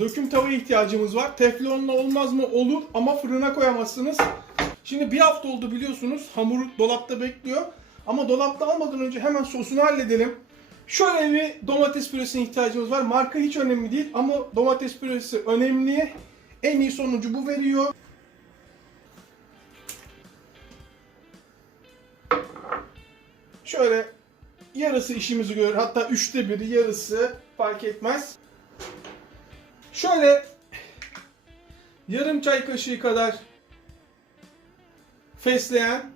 döküm tavaya ihtiyacımız var. Teflonla olmaz mı? Olur ama fırına koyamazsınız. Şimdi bir hafta oldu biliyorsunuz. Hamur dolapta bekliyor. Ama dolapta almadan önce hemen sosunu halledelim. Şöyle bir domates püresine ihtiyacımız var. Marka hiç önemli değil ama domates püresi önemli. En iyi sonucu bu veriyor. Şöyle yarısı işimizi görür. Hatta üçte biri yarısı fark etmez. Şöyle yarım çay kaşığı kadar fesleğen,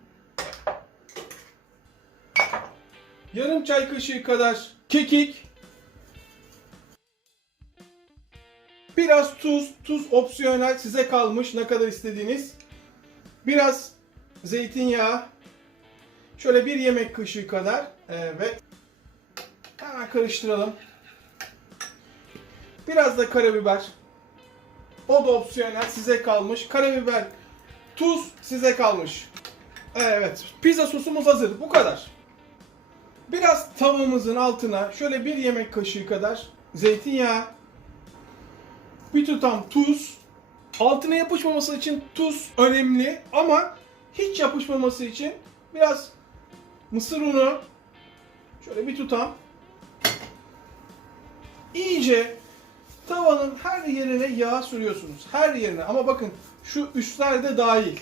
yarım çay kaşığı kadar kekik, biraz tuz, tuz opsiyonel size kalmış ne kadar istediğiniz. Biraz zeytinyağı, şöyle bir yemek kaşığı kadar, evet. Hemen karıştıralım. Biraz da karabiber. O da opsiyonel size kalmış. Karabiber, tuz size kalmış. Evet, pizza sosumuz hazır. Bu kadar. Biraz tavamızın altına şöyle bir yemek kaşığı kadar zeytinyağı, bir tutam tuz. Altına yapışmaması için tuz önemli ama hiç yapışmaması için biraz mısır unu şöyle bir tutam iyice tavanın her yerine yağ sürüyorsunuz. Her yerine ama bakın şu üstlerde dahil.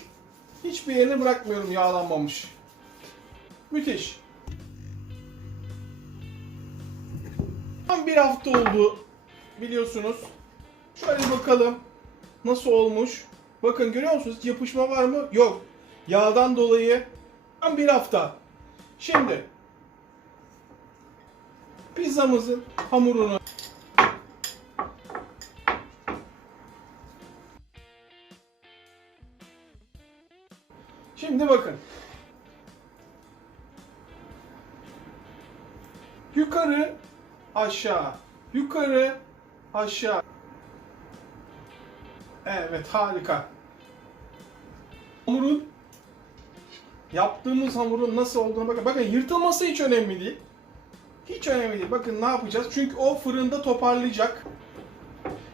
Hiçbir yerini bırakmıyorum yağlanmamış. Müthiş. Tam bir hafta oldu biliyorsunuz. Şöyle bakalım nasıl olmuş. Bakın görüyor musunuz? Yapışma var mı? Yok. Yağdan dolayı tam bir hafta. Şimdi pizzamızın hamurunu Şimdi bakın. Yukarı, aşağı. Yukarı, aşağı. Evet, harika. Hamurun yaptığımız hamurun nasıl olduğuna bakın. Bakın yırtılması hiç önemli değil. Hiç önemli değil. Bakın ne yapacağız? Çünkü o fırında toparlayacak.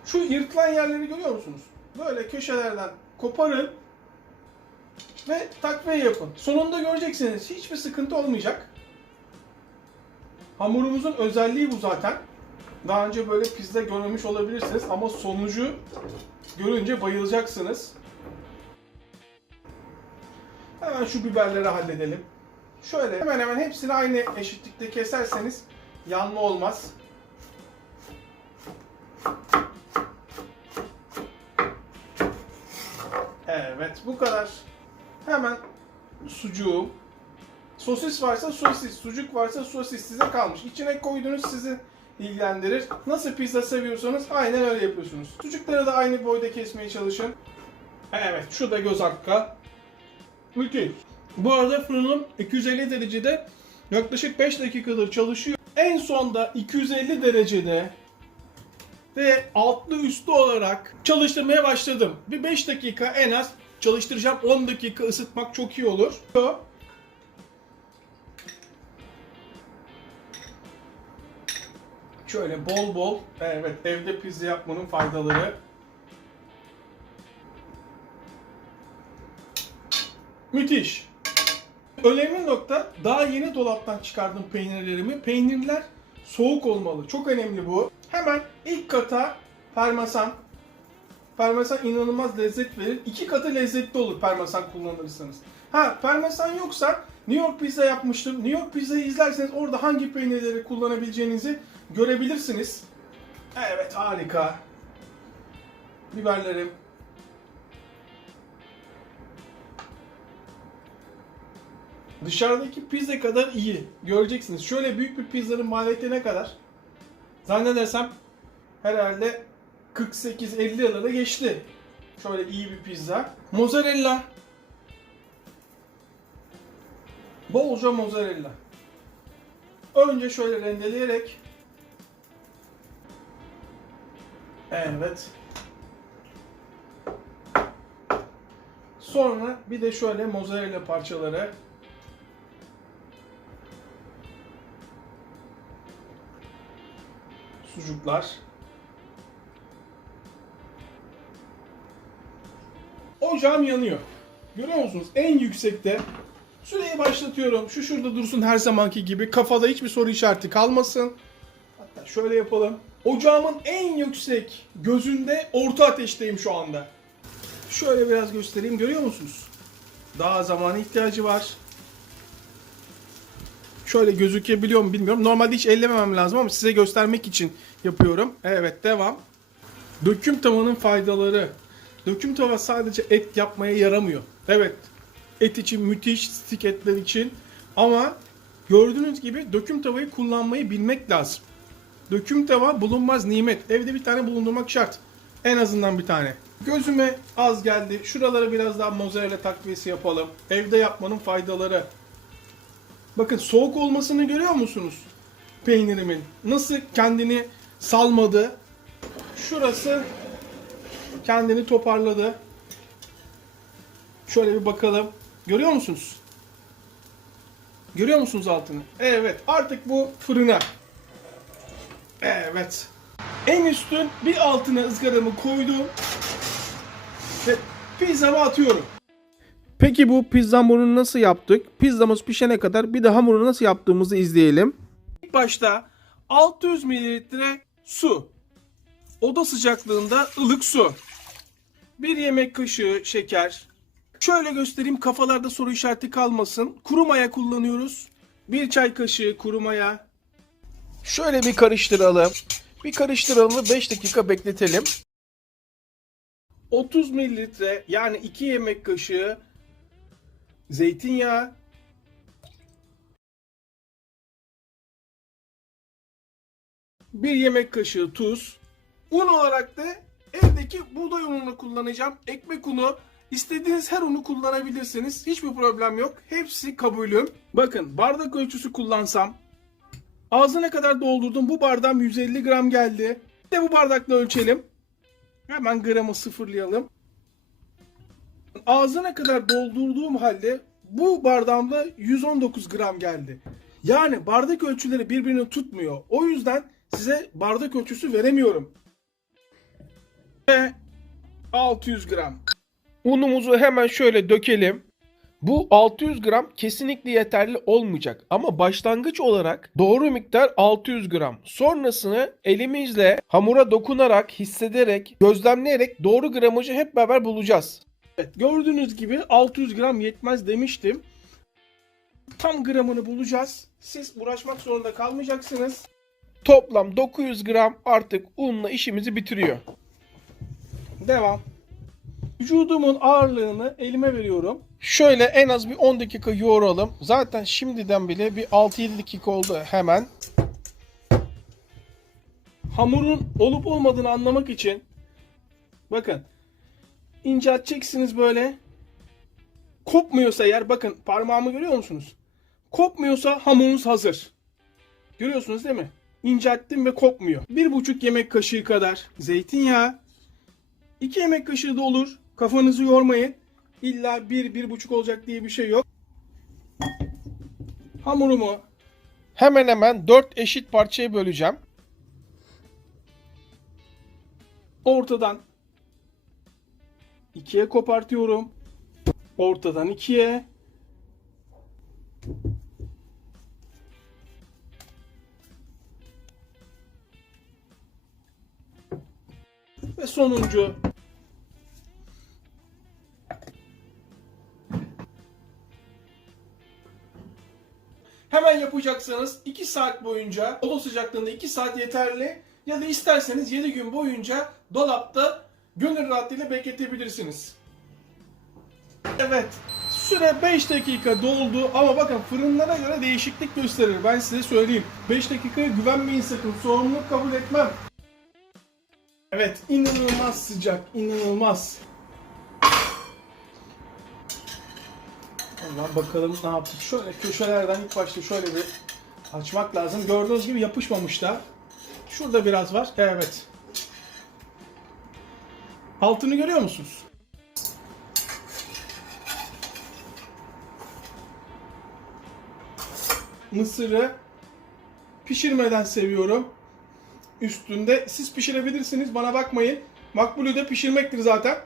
Şu yırtılan yerleri görüyor musunuz? Böyle köşelerden koparın ve takviye yapın. Sonunda göreceksiniz hiçbir sıkıntı olmayacak. Hamurumuzun özelliği bu zaten. Daha önce böyle pizza görmemiş olabilirsiniz ama sonucu görünce bayılacaksınız. Hemen şu biberleri halledelim. Şöyle hemen hemen hepsini aynı eşitlikte keserseniz yanma olmaz. Evet bu kadar. Hemen sucuğum. Sosis varsa sosis, sucuk varsa sosis size kalmış. İçine koyduğunuz sizi ilgilendirir. Nasıl pizza seviyorsanız aynen öyle yapıyorsunuz. Sucukları da aynı boyda kesmeye çalışın. Evet, şu da göz hakkı. Müthiş. Bu arada fırınım 250 derecede yaklaşık 5 dakikadır çalışıyor. En sonda 250 derecede ve altlı üstlü olarak çalıştırmaya başladım. Bir 5 dakika en az çalıştıracağım. 10 dakika ısıtmak çok iyi olur. Şöyle bol bol, evet evde pizza yapmanın faydaları. Müthiş. Önemli nokta daha yeni dolaptan çıkardım peynirlerimi. Peynirler soğuk olmalı. Çok önemli bu. Hemen ilk kata parmesan. Parmesan inanılmaz lezzet verir. İki katı lezzetli olur parmesan kullanırsanız. Ha parmesan yoksa New York pizza yapmıştım. New York pizzayı izlerseniz orada hangi peynirleri kullanabileceğinizi görebilirsiniz. Evet harika. Biberlerim. Dışarıdaki pizza kadar iyi. Göreceksiniz. Şöyle büyük bir pizzanın maliyeti ne kadar? Zannedersem herhalde 48-50 lira geçti. Şöyle iyi bir pizza. Mozzarella. Bolca mozzarella. Önce şöyle rendeleyerek Evet. Sonra bir de şöyle mozzarella parçaları sucuklar ocağım yanıyor. Görüyor musunuz? En yüksekte. Süreyi başlatıyorum. Şu şurada dursun her zamanki gibi. Kafada hiçbir soru işareti kalmasın. Hatta şöyle yapalım. Ocağımın en yüksek gözünde orta ateşteyim şu anda. Şöyle biraz göstereyim. Görüyor musunuz? Daha zamana ihtiyacı var. Şöyle gözükebiliyor mu bilmiyorum. Normalde hiç ellememem lazım ama size göstermek için yapıyorum. Evet devam. Döküm tavanın faydaları. Döküm tava sadece et yapmaya yaramıyor. Evet et için müthiş, stik etler için. Ama gördüğünüz gibi döküm tavayı kullanmayı bilmek lazım. Döküm tava bulunmaz nimet. Evde bir tane bulundurmak şart. En azından bir tane. Gözüme az geldi. Şuralara biraz daha mozzarella takviyesi yapalım. Evde yapmanın faydaları. Bakın soğuk olmasını görüyor musunuz? Peynirimin. Nasıl kendini salmadı. Şurası kendini toparladı. Şöyle bir bakalım. Görüyor musunuz? Görüyor musunuz altını? Evet. Artık bu fırına. Evet. En üstün bir altına ızgaramı koydum. Ve pizzamı atıyorum. Peki bu pizza hamurunu nasıl yaptık? Pizzamız pişene kadar bir de hamuru nasıl yaptığımızı izleyelim. İlk başta 600 mililitre su. Oda sıcaklığında ılık su. Bir yemek kaşığı şeker. Şöyle göstereyim kafalarda soru işareti kalmasın. Kuru maya kullanıyoruz. Bir çay kaşığı kuru maya. Şöyle bir karıştıralım. Bir karıştıralım ve 5 dakika bekletelim. 30 mililitre yani 2 yemek kaşığı zeytinyağı. Bir yemek kaşığı tuz. Un olarak da evdeki buğday ununu kullanacağım. Ekmek unu. İstediğiniz her unu kullanabilirsiniz. Hiçbir problem yok. Hepsi kabulüm. Bakın bardak ölçüsü kullansam ağzına kadar doldurdum. Bu bardağım 150 gram geldi. Bir de bu bardakla ölçelim. Hemen gramı sıfırlayalım. Ağzına kadar doldurduğum halde bu bardağımda 119 gram geldi. Yani bardak ölçüleri birbirini tutmuyor. O yüzden size bardak ölçüsü veremiyorum. Ve 600 gram. Unumuzu hemen şöyle dökelim. Bu 600 gram kesinlikle yeterli olmayacak ama başlangıç olarak doğru miktar 600 gram. Sonrasını elimizle hamura dokunarak, hissederek, gözlemleyerek doğru gramajı hep beraber bulacağız. Evet, gördüğünüz gibi 600 gram yetmez demiştim. Tam gramını bulacağız. Siz uğraşmak zorunda kalmayacaksınız. Toplam 900 gram artık unla işimizi bitiriyor. Devam. Vücudumun ağırlığını elime veriyorum. Şöyle en az bir 10 dakika yoğuralım. Zaten şimdiden bile bir 6-7 dakika oldu hemen. Hamurun olup olmadığını anlamak için bakın incelteceksiniz böyle. Kopmuyorsa eğer bakın parmağımı görüyor musunuz? Kopmuyorsa hamurunuz hazır. Görüyorsunuz değil mi? İncelttim ve kopmuyor. Bir buçuk yemek kaşığı kadar zeytinyağı. 2 yemek kaşığı da olur. Kafanızı yormayın. İlla bir, bir buçuk olacak diye bir şey yok. Hamurumu hemen hemen 4 eşit parçaya böleceğim. Ortadan ikiye kopartıyorum. Ortadan ikiye. Ve sonuncu yapacaksanız 2 saat boyunca oda sıcaklığında 2 saat yeterli ya da isterseniz 7 gün boyunca dolapta gönül rahatlığıyla bekletebilirsiniz. Evet. Süre 5 dakika doldu ama bakın fırınlara göre değişiklik gösterir. Ben size söyleyeyim. 5 dakikaya güvenmeyin sakın. Sorumluluk kabul etmem. Evet, inanılmaz sıcak, inanılmaz. Allah bakalım ne yaptık. Şöyle köşelerden ilk başta şöyle bir açmak lazım. Gördüğünüz gibi yapışmamış da. Şurada biraz var. Evet. Altını görüyor musunuz? Mısırı pişirmeden seviyorum üstünde. Siz pişirebilirsiniz bana bakmayın. Makbulü de pişirmektir zaten.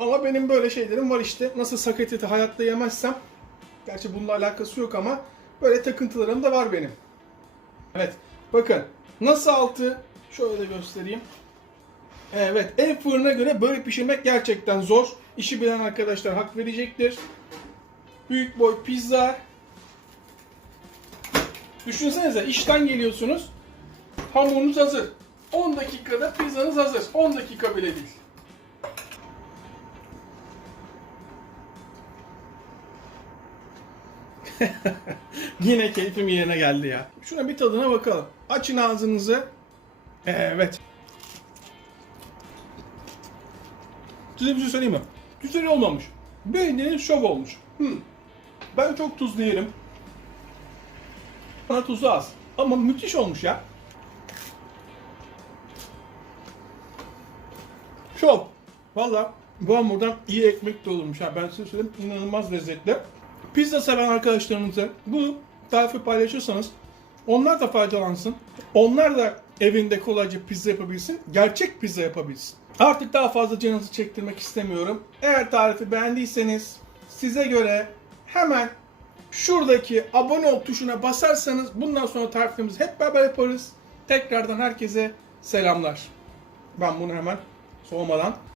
Ama benim böyle şeylerim var işte. Nasıl sakat eti hayatta yemezsem. Gerçi bununla alakası yok ama böyle takıntılarım da var benim. Evet. Bakın. Nasıl altı? Şöyle göstereyim. Evet. Ev fırına göre böyle pişirmek gerçekten zor. İşi bilen arkadaşlar hak verecektir. Büyük boy pizza. Düşünsenize işten geliyorsunuz. Hamurunuz hazır. 10 dakikada pizzanız hazır. 10 dakika bile değil. Yine keyfim yerine geldi ya. Şuna bir tadına bakalım. Açın ağzınızı. Evet. Size bir şey söyleyeyim mi? Güzel olmamış. Beğendiğiniz şov olmuş. Hmm. Ben çok tuzlu yerim. Bana tuzu az. Ama müthiş olmuş ya. Şov. Valla bu hamurdan iyi ekmek de olurmuş. Ha, ben size söyleyeyim inanılmaz lezzetli. Pizza seven arkadaşlarınıza bu tarifi paylaşırsanız onlar da faydalansın. Onlar da evinde kolayca pizza yapabilsin. Gerçek pizza yapabilsin. Artık daha fazla canınızı çektirmek istemiyorum. Eğer tarifi beğendiyseniz size göre hemen şuradaki abone ol tuşuna basarsanız bundan sonra tariflerimizi hep beraber yaparız. Tekrardan herkese selamlar. Ben bunu hemen soğumadan